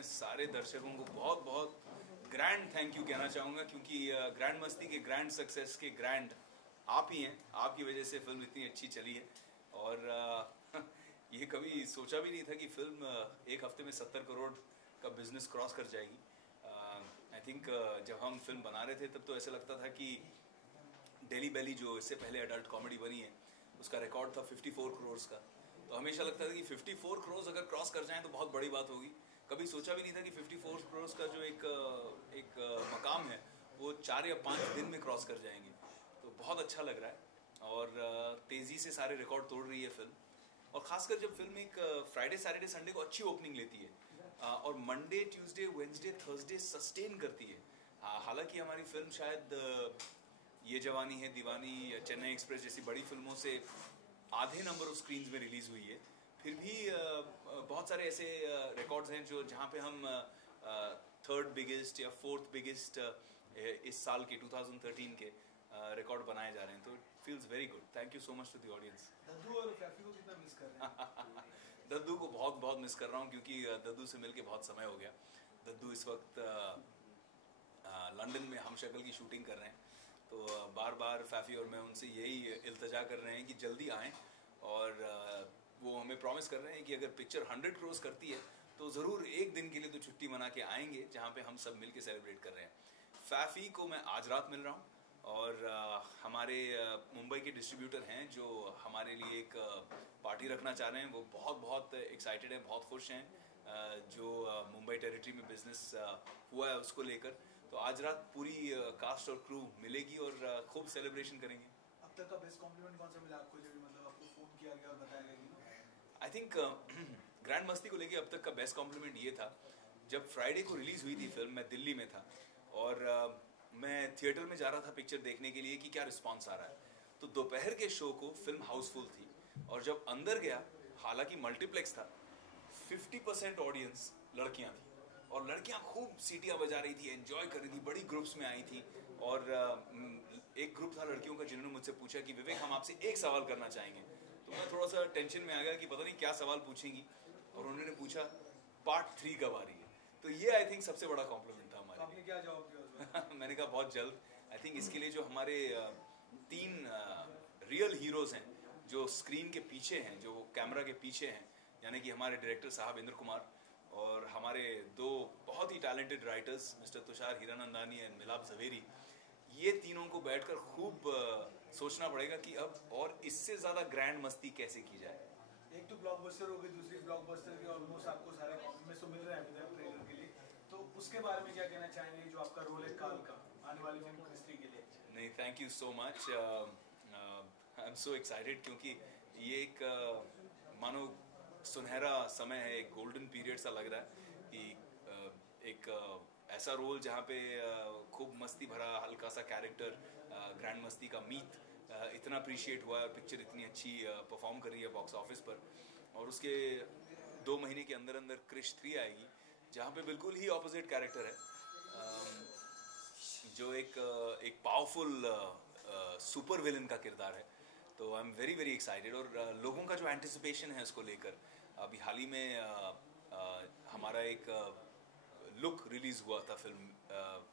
मैं सारे दर्शकों को बहुत बहुत ग्रैंड थैंक यू कहना चाहूँगा, क्योंकि ग्रैंड मस्ती के ग्रैंड सक्सेस के ग्रैंड आप ही हैं। आपकी वजह से फिल्म इतनी अच्छी चली है। और ये कभी सोचा भी नहीं था कि फिल्म एक हफ्ते में 70 करोड़ का बिजनेस क्रॉस कर जाएगी। आई थिंक जब हम फिल्म बना रहे थे तब तो ऐसा लगता था कि डेली बेली जो इससे पहले एडल्ट कॉमेडी बनी है उसका रिकॉर्ड था 54 करोड़ का। तो हमेशा लगता था कि 54 करोड़ अगर क्रॉस कर जाएं तो बहुत बड़ी बात होगी। कभी सोचा भी नहीं था कि 54 करोड़ का जो एक मकाम है वो 4 या 5 दिन में क्रॉस कर जाएंगे। तो बहुत अच्छा लग रहा है और तेज़ी से सारे रिकॉर्ड तोड़ रही है फिल्म। और ख़ासकर जब फिल्म एक फ्राइडे सैटरडे संडे को अच्छी ओपनिंग लेती है और Monday Tuesday Wednesday Thursday sustain करती है। हालांकि हमारी फिल्म शायद ये जवानी है दीवानी या चेन्नई एक्सप्रेस जैसी बड़ी फिल्मों से आधे नंबर ऑफ स्क्रीन्स में रिलीज़ हुई है, फिर भी बहुत सारे ऐसे रिकॉर्ड्स हैं जो जहाँ पे हम थर्ड बिगेस्ट या फोर्थ बिगेस्ट इस साल के 2013 के रिकॉर्ड बनाए जा रहे हैं। तो it feels very good. Thank you so much to the audience. Daddu और फैफी को कितना मिस कर रहे हैं? दद्दू को बहुत बहुत मिस कर रहा हूँ, क्योंकि दद्दू से मिलके बहुत समय हो गया। दद्दू इस वक्त लंदन में हम शक्ल की शूटिंग कर रहे हैं, तो बार बार फैफी और मैं उनसे यही इल्तजा कर रहे हैं कि जल्दी आएँ। और वो हमें प्रॉमिस कर रहे हैं कि अगर पिक्चर 100 करोड़ करती है तो ज़रूर एक दिन के लिए तो छुट्टी मना के आएंगे जहाँ पे हम सब मिल के सेलिब्रेट कर रहे हैं। फैफी को मैं आज रात मिल रहा हूँ और हमारे मुंबई के डिस्ट्रीब्यूटर हैं जो हमारे लिए एक पार्टी रखना चाह रहे हैं। वो बहुत बहुत एक्साइटेड हैं, बहुत खुश हैं जो मुंबई टेरिटरी में बिजनेस हुआ है उसको लेकर। तो आज रात पूरी कास्ट और क्रू मिलेगी और खूब सेलिब्रेशन करेंगे। अब तक का बेस्ट कॉम्प्लीमेंट कौन सा मिला आपको, जो भी मतलब आपको फोन किया गया और बताया गया कि आई थिंक ग्रैंड मस्ती को लेके अब तक का बेस्ट कॉम्प्लीमेंट ये था, जब फ्राइडे को रिलीज़ हुई थी फिल्म, मैं दिल्ली में था और मैं थिएटर में जा रहा था पिक्चर देखने के लिए कि क्या रिस्पांस आ रहा है। तो दोपहर के शो को फिल्म हाउसफुल थी और जब अंदर गया, हालांकि मल्टीप्लेक्स था, 50% ऑडियंस लड़कियां थी और लड़कियां खूब सीटियां बजा रही थी, एंजॉय कर रही थी, बड़ी ग्रुप्स में आई थी। और एक ग्रुप था लड़कियों का जिन्होंने मुझसे पूछा कि विवेक हम आपसे एक सवाल करना चाहेंगे। तो मैं थोड़ा सा टेंशन में आ गया कि पता नहीं क्या सवाल पूछेंगी, और उन्होंने पूछा पार्ट 3 कब आ रही है। तो ये आई थिंक सबसे बड़ा कॉम्प्लीमेंट था हमारे। आपने क्या जवाब दिया? मैंने कहा बहुत जल्द। आई थिंक इसके लिए जो हमारे 3 रियल हीरोज हैं जो स्क्रीन के पीछे हैं, जो कैमरा के पीछे हैं, यानी कि हमारे डायरेक्टर साहब इंद्र कुमार और हमारे 2 बहुत ही talented writers mister Tushar Hiranandani and Milap Zaveri, ये तीनों को बैठकर खूब सोचना पड़ेगा कि अब और इससे ज़्यादा ग्रैंड मस्ती कैसे की जाए। एक तो ब्लॉकबस्टर हो गई, दूसरी ब्लॉकबस्टर के ऑलमोस्ट आपको सारे कॉम्प्लीमेंट्स तो मिल रहे हैं अभी तक ट्रेलर के लिए, तो उसके बारे में क्या कहना चाहेंगे जो आपका रोल है काल का आने वाली फिल्म क्रिस्टी के लिए? नहीं, thank you so much. I am so excited, क्योंकि ये एक मानो सुनहरा समय है, एक गोल्डन पीरियड सा लग रहा है कि एक ऐसा रोल जहाँ पे खूब मस्ती भरा हल्का सा कैरेक्टर, ग्रैंड मस्ती का मीत इतना अप्रिशिएट हुआ, पिक्चर इतनी अच्छी परफॉर्म कर रही है बॉक्स ऑफिस पर। और उसके 2 महीने के अंदर अंदर क्रिश 3 आएगी जहाँ पे बिल्कुल ही ऑपोजिट कैरेक्टर है, जो एक पावरफुल सुपर विलन का किरदार है। तो I am very very excited. और लोगों का जो एंटिसिपेशन है उसको लेकर, अभी हाल ही में हमारा एक लुक रिलीज़ हुआ था फिल्म,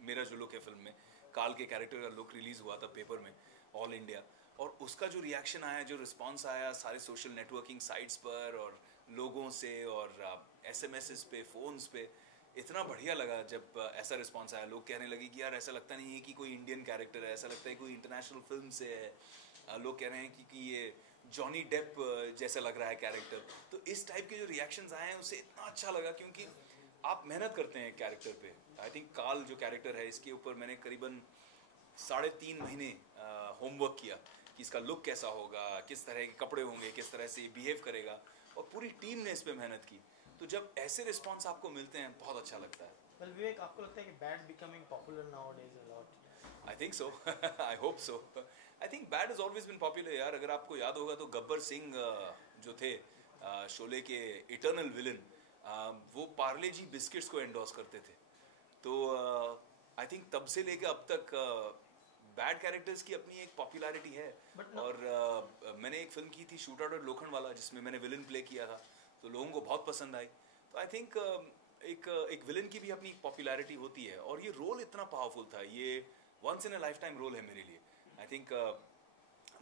मेरा जो लुक है फिल्म में, काल के कैरेक्टर का लुक रिलीज़ हुआ था पेपर में ऑल इंडिया, और उसका जो रिएक्शन आया, जो रिस्पांस आया सारे सोशल नेटवर्किंग साइट्स पर और लोगों से और एसएमएस पे, फ़ोन्स पे, इतना बढ़िया लगा जब ऐसा रिस्पांस आया। लोग कहने लगे कि यार ऐसा लगता नहीं है कि कोई इंडियन कैरेक्टर है, ऐसा लगता है कोई इंटरनेशनल फिल्म से है। लोग कह रहे हैं कि ये जॉनी डेप जैसा लग रहा है कैरेक्टर। तो इस टाइप के जो रिएक्शंस आए हैं उससे इतना अच्छा लगा, क्योंकि आप मेहनत करते हैं कैरेक्टर पे। आई थिंक काल जो कैरेक्टर है इसके ऊपर मैंने करीबन 3.5 महीने होमवर्क किया कि इसका लुक कैसा होगा, किस तरह के कपड़े होंगे, किस तरह से बिहेव करेगा, और पूरी टीम ने इस पे मेहनत की। तो जब ऐसे रिस्पांस आपको मिलते हैं बहुत अच्छा लगता है। Well, विवेक, आपको लगता है कि bad becoming popular nowadays a lot? I think so. I hope so. I think Bad has always been popular यार। अगर आपको याद होगा तो गब्बर सिंह जो थे शोले के इटर्नल विलन, वो पार्ले जी बिस्किट्स को एंडोर्स करते थे। तो आई थिंक तब से लेके अब तक बैड कैरेक्टर्स की अपनी एक पॉपुलैरिटी है। और मैंने एक फिल्म की थी शूट आउट लोखंड वाला, जिसमें मैंने विलन प्ले किया था, तो लोगों को बहुत पसंद आई। तो आई थिंक एक विलन की भी अपनी पॉपुलैरिटी होती है, और ये रोल इतना पावरफुल था, ये once in a lifetime role है मेरे लिए। आई थिंक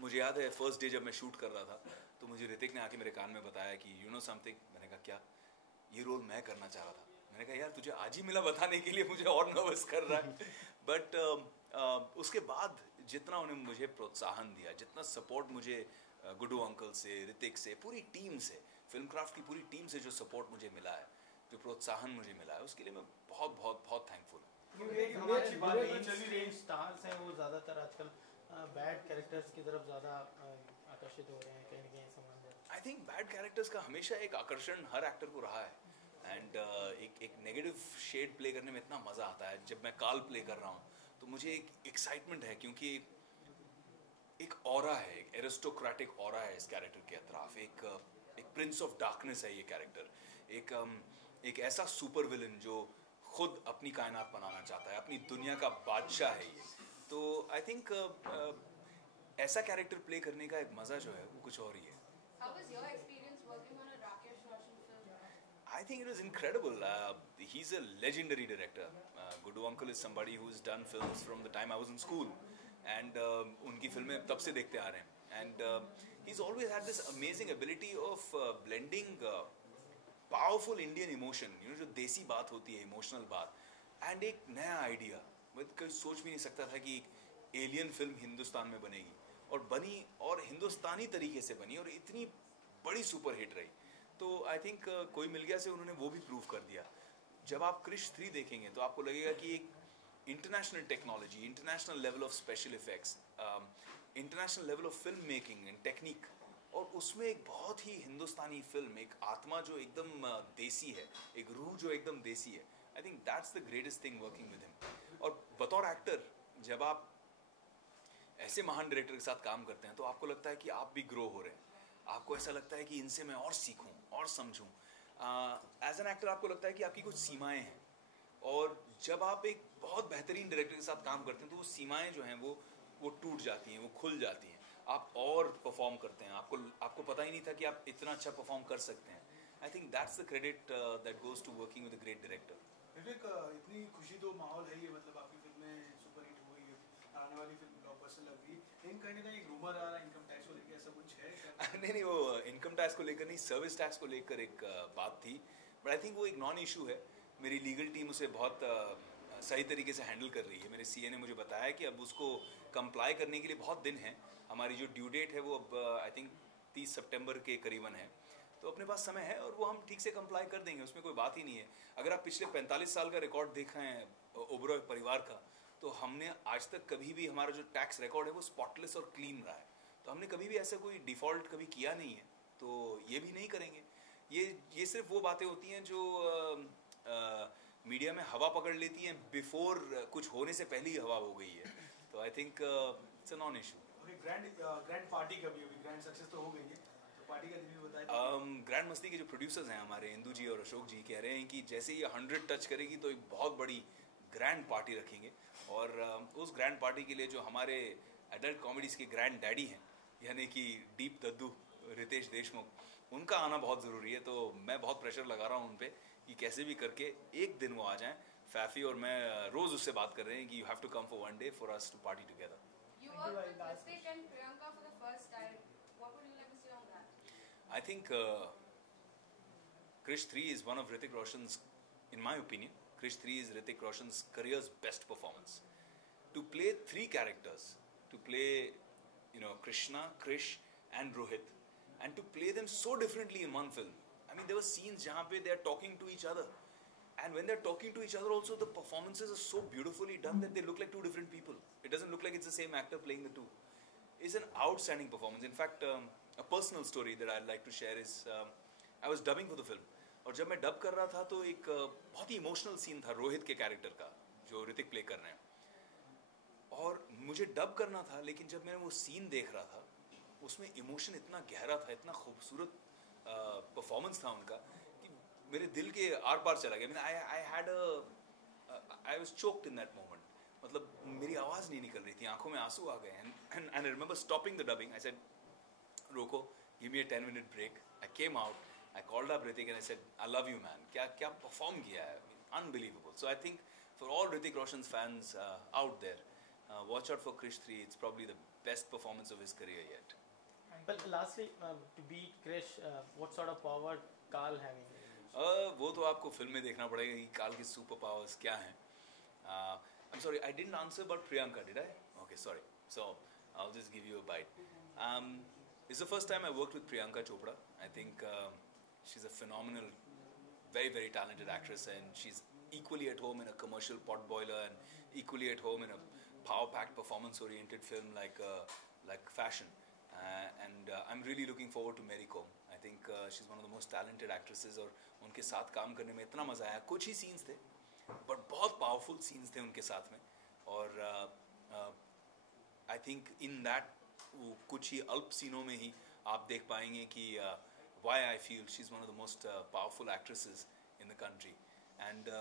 मुझे याद है फर्स्ट डे जब मैं शूट कर रहा था तो मुझे ऋतिक ने आके मेरे कान में बताया कि यू नो समथिंग। मैंने कहा क्या? ये रोल मैं करना चाह रहा था। मैंने कहा यार तुझे आज ही मिला बताने के लिए, मुझे और नर्वस कर रहा है। बट उसके बाद जितना उन्होंने मुझे प्रोत्साहन दिया, जितना सपोर्ट मुझे गुड्डू अंकल से, ऋतिक से, पूरी टीम से, फिल्म क्राफ्ट की पूरी टीम से जो सपोर्ट मुझे मिला है, जो प्रोत्साहन मुझे मिला है, उसके लिए मैं बहुत बहुत बहुत थैंकफुल हूँ। स्टार्स हैं वो ज़्यादातर आजकल बैड कैरेक्टर्स की तरफ ज़्यादा आकर्षित हो रहे हैं, कहीं ना कहीं समझ जाए। आई थिंक बैड कैरेक्टर्स का हमेशा एक आकर्षण हर एक्टर को रहा है, एंड एक नेगेटिव शेड प्ले करने में इतना मज़ा आता है। जब मैं काल प्ले कर रहा हूँ तो मुझे एक एक्साइटमेंट है, क्योंकि एक ऑरा है, एक एरिस्टोक्रेटिक ऑरा है इस कैरेक्टर के अतराफ। एक प्रिंस ऑफ डार्कनेस है ये कैरेक्टर, एक ऐसा सुपर विलन जो खुद अपनी कायनात बनाना चाहता है, अपनी दुनिया का बादशाह है ये। तो आई थिंक ऐसा कैरेक्टर प्ले करने का एक मज़ा जो है वो कुछ और ही है। How was your experience working on a Rakesh Roshan film? I think it was incredible. He's a legendary director. Guddu Uncle is somebody who's done films from the time I was in school, and उनकी फिल्में तब से देखते आ रहे हैं. And he's always had this amazing ability of blending powerful Indian emotion, you know, जो देसी बात होती है, emotional बात, and एक नया idea. मैं कभी सोच भी नहीं सकता था कि एक एलियन फिल्म हिंदुस्तान में बनेगी, और बनी, और हिंदुस्तानी तरीके से बनी, और इतनी बड़ी सुपर हिट रही. तो आई थिंक कोई मिल गया से उन्होंने वो भी प्रूव कर दिया. जब आप क्रिश 3 देखेंगे तो आपको लगेगा कि एक international technology, international level of special effects, international level of film making and technique, और उसमें एक बहुत ही हिंदुस्तानी फिल्म, एक आत्मा जो एकदम देसी है, एक रूह जो एकदम देसी है. आई think that's the greatest thing working with him. और बतौर एक्टर जब आप ऐसे महान डायरेक्टर के साथ काम करते हैं तो आपको लगता है कि आप भी ग्रो हो रहे हैं. आपको ऐसा लगता है कि इनसे मैं और सीखूं और समझूं. एज एन एक्टर आपको लगता है कि आपकी कुछ सीमाएं हैं, और जब आप एक बहुत बेहतरीन डायरेक्टर के साथ काम करते हैं तो वो सीमाएं जो हैं वो टूट जाती हैं, वो खुल जाती हैं. आप और परफॉर्म करते हैं. आपको पता ही नहीं था कि आप इतना अच्छा परफॉर्म कर सकते हैं. I think that's the credit that goes to working with a great director. Vivek, इतनी खुशी तो माहौल है ही, मतलब आपकी फिल्में सुपरहिट हो गई है, आने वाली फिल्म ब्लॉकबस्टर लग गई, लेकिन कहीं ना कहीं एक रूमर आ रहा है इनकम टैक्स को लेकर, ऐसा कुछ है क्या? नहीं, वो इनकम टैक्स को लेकर नहीं, सर्विस टैक्स को लेकर एक बात थी, बट आई थिंक वो एक नॉन इशू है. मेरी लीगल टीम उसे बहुत सही तरीके से हैंडल कर रही है. मेरे सीए ने मुझे बताया कि अब उसको कंप्लाई करने के लिए बहुत दिन हैं. हमारी जो ड्यू डेट है वो अब आई थिंक 30 सितंबर के करीबन है, तो अपने पास समय है और वो हम ठीक से कंप्लाई कर देंगे, उसमें कोई बात ही नहीं है. अगर आप पिछले 45 साल का रिकॉर्ड देख रहे हैं ओबरॉय परिवार का, तो हमने आज तक कभी भी, हमारा जो टैक्स रिकॉर्ड है वो स्पॉटलेस और क्लीन रहा है. तो हमने कभी भी ऐसा कोई डिफ़ॉल्ट कभी किया नहीं है, तो ये भी नहीं करेंगे. ये सिर्फ वो बातें होती हैं जो मीडिया में हवा पकड़ लेती हैं बिफोर कुछ होने से पहले ही हवा हो गई है. तो आई think it's a non issue. Grand party का भी, अभी ग्रैंड सक्सेस तो हो गई है, तो पार्टी का दिन भी बताइए. ग्रैंड मस्ती के जो प्रोड्यूसर्स हैं हमारे, इंदू जी और अशोक जी, कह रहे हैं कि जैसे ये 100 टच करेगी तो एक बहुत बड़ी ग्रैंड पार्टी रखेंगे. और उस ग्रैंड पार्टी के लिए जो हमारे एडल्ट कॉमेडीज़ के ग्रैंड डैडी हैं, यानी कि डीप दद्दू, रितेश देशमुख, उनका आना बहुत ज़रूरी है. तो मैं बहुत प्रेशर लगा रहा हूँ उन पर कि कैसे भी करके एक दिन वो आ जाएं. फैफ़ी और मैं रोज़ उससे बात कर रहे हैं कि you have to come for one day for us to party together. You worked with Hrithik and Priyanka for the first time. What would you like to say on that? I think Krish 3 is one of Hrithik Roshan's, in my opinion, Krish 3 is Hrithik Roshan's career's best performance. To play 3 characters, to play, you know, Krishna, Krish and Rohit, and to play them so differently in one film. I mean, there were scenes jahan pe they are talking to each other, and when they're talking to each other also, the performances are so beautifully done that they look like 2 different people. It doesn't look like it's the same actor playing the 2. It's an outstanding performance. In fact, a personal story that I'd like to share is I was dubbing for the film, और जब मैं dub कर रहा था तो एक बहुत ही emotional scene था रोहित के कैरेक्टर का जो ऋतिक प्ले कर रहे हैं, और मुझे डब करना था. लेकिन जब मैंने वो सीन देख रहा था उसमें इमोशन इतना गहरा था, इतना खूबसूरत परफॉर्मेंस था उनका कि मेरे दिल के आर पार चला गया. I was choked in that moment. मतलब मेरी आवाज़ नहीं निकल रही थी, आंखों में आंसू आ गए. And I remember stopping the dubbing. I said रोको, give me a 10-minute break. I came out I called up Hrithik and I said, I love you, man. क्या perform किया है? Unbelievable. So I think for all Hrithik Roshan's fans out there, watch out for Krish 3. It's probably the best performance of his career yet. But lastly, to beat Krish, what sort of power Carl having? वो तो आपको film में देखना पड़ेगा कि काल की super powers क्या हैं. I'm sorry, I didn't answer about Priyanka, did I? Okay, sorry. So I'll just give you a bite. It's the first time I worked with Priyanka Chopra. I think she's a phenomenal, very, very talented actress, and she's equally at home in a commercial potboiler and equally at home in a power-packed, performance-oriented film like Fashion. And I'm really looking forward to Mary Kom. I think she's one of the most talented actresses, और उनके साथ काम करने में इतना मज़ा आया. कुछ ही scenes थे, but बहुत powerful scenes थे उनके साथ में. और I think in that कुछ ही अल्प सीनों में ही आप देख पाएंगे कि why I feel she's one of the most powerful actresses in the country. And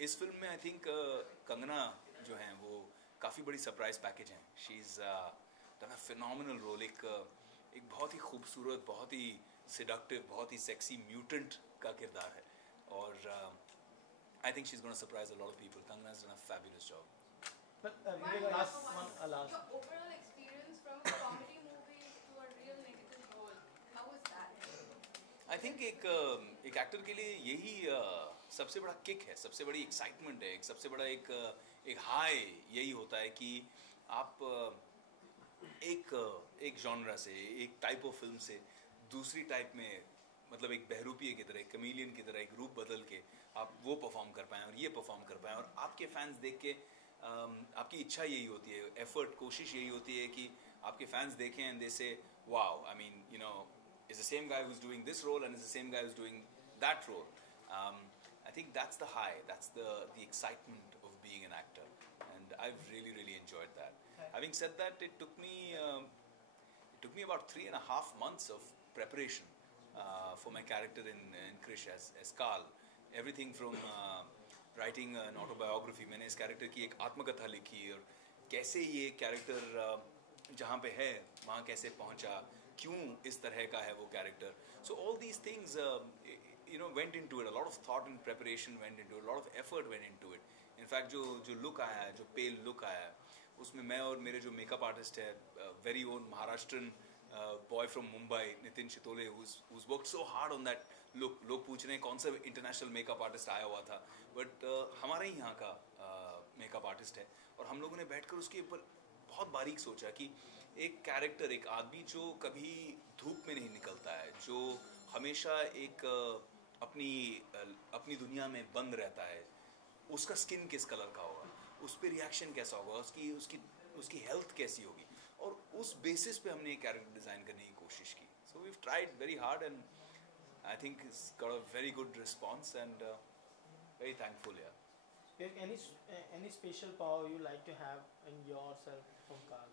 इस फिल्म में I think कंगना जो हैं वो काफ़ी बड़ी सरप्राइज पैकेज हैं. She's done a phenomenal role. एक बहुत ही खूबसूरत, बहुत ही seductive, बहुत ही sexy mutant का किरदार है. और I think she's going to surprise a lot of people. Kangana has done a fabulous job. But One last your last. overall experience from a comedy movie to a real negative role, how was that? I think एक actor के लिए यही सबसे बड़ा kick है, सबसे बड़ी excitement है, सबसे बड़ा एक हाई यही होता है कि आप एक जॉनरा से, एक टाइप ऑफ फिल्म से दूसरी टाइप में, मतलब एक बहरूपिये की तरह, एक कमीलियन की तरह एक रूप बदल के आप वो परफॉर्म कर पाएँ और ये परफॉर्म कर पाएँ. और आपके फैंस देख के आपकी इच्छा यही होती है, एफर्ट, कोशिश यही होती है कि आपके फैंस देखें एंड दे से wow, I mean you know, is the same guy who's doing this role and is the same guy who's doing that role. I think that's the high, that's the excitement of being an actor, and I've really, really enjoyed that. Having said that, it took me about 3.5 months of preparation for my character in Krish as Carl. Everything from writing an autobiography, मैंने इस character की एक आत्मकथा लिखी और कैसे ये character जहाँ पे है वहाँ कैसे पहुँचा, क्यों इस तरह का है वो character. So all these things went into it. A lot of thought and preparation went into it. A lot of effort went into it. In fact जो look आया है, जो pale look आया है, उसमें मैं और मेरे जो मेकअप आर्टिस्ट है, very own Maharashtrian boy from Mumbai, Nitin Chitole, who's worked so hard on that look. लोग पूछ रहे हैं कौन सा इंटरनेशनल मेकअप आर्टिस्ट आया हुआ था, बट हमारे ही यहाँ का मेकअप आर्टिस्ट है. और हम लोगों ने बैठकर उसके ऊपर बहुत बारीक सोचा कि एक कैरेक्टर, एक आदमी जो कभी धूप में नहीं निकलता है, जो हमेशा एक अपनी दुनिया में बंद रहता है, उसका स्किन किस कलर का होगा, उस पर रिएक्शन कैसा होगा, उसकी हेल्थ कैसी होगी, और उस बेसिस पे हमने एक कैरेक्टर डिज़ाइन करने की कोशिश की. So we tried very hard and I think it's got a very good response and very thankful. Any special power you like to have in yourself from Carl?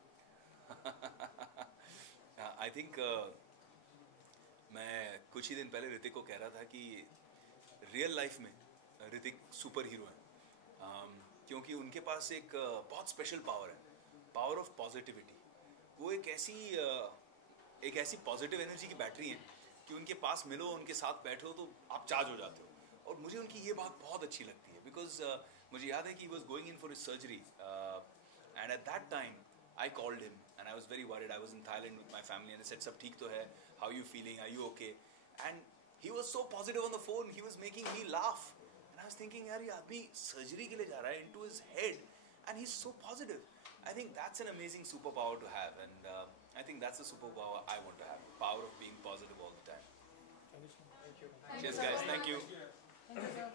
I think मैं कुछ ही दिन पहले ऋतिक को कह रहा था कि रियल लाइफ में ऋतिक सुपर हीरो हैं, क्योंकि उनके पास एक बहुत स्पेशल पावर है, पावर ऑफ पॉजिटिविटी. वो एक ऐसी पॉजिटिव एनर्जी की बैटरी है कि उनके पास मिलो, उनके साथ बैठो तो आप चार्ज हो जाते हो. और मुझे उनकी ये बात बहुत अच्छी लगती है, बिकॉज मुझे याद है कि he was going in for his surgery and at that time I called him and I was very worried. I was in Thailand with my family and I said, "Sab theek to hai? How are you feeling? Are you okay?" And he was so positive on the phone. He was making me laugh. And I was thinking, yaar, ye aadmi surgery ke liye ja raha hai, into his head, and he's so positive. I think that's an amazing superpower to have, and I think that's the superpower I want to have. Power of being positive all the time. Thank you. Cheers, guys. Thank you. Thank you, sir.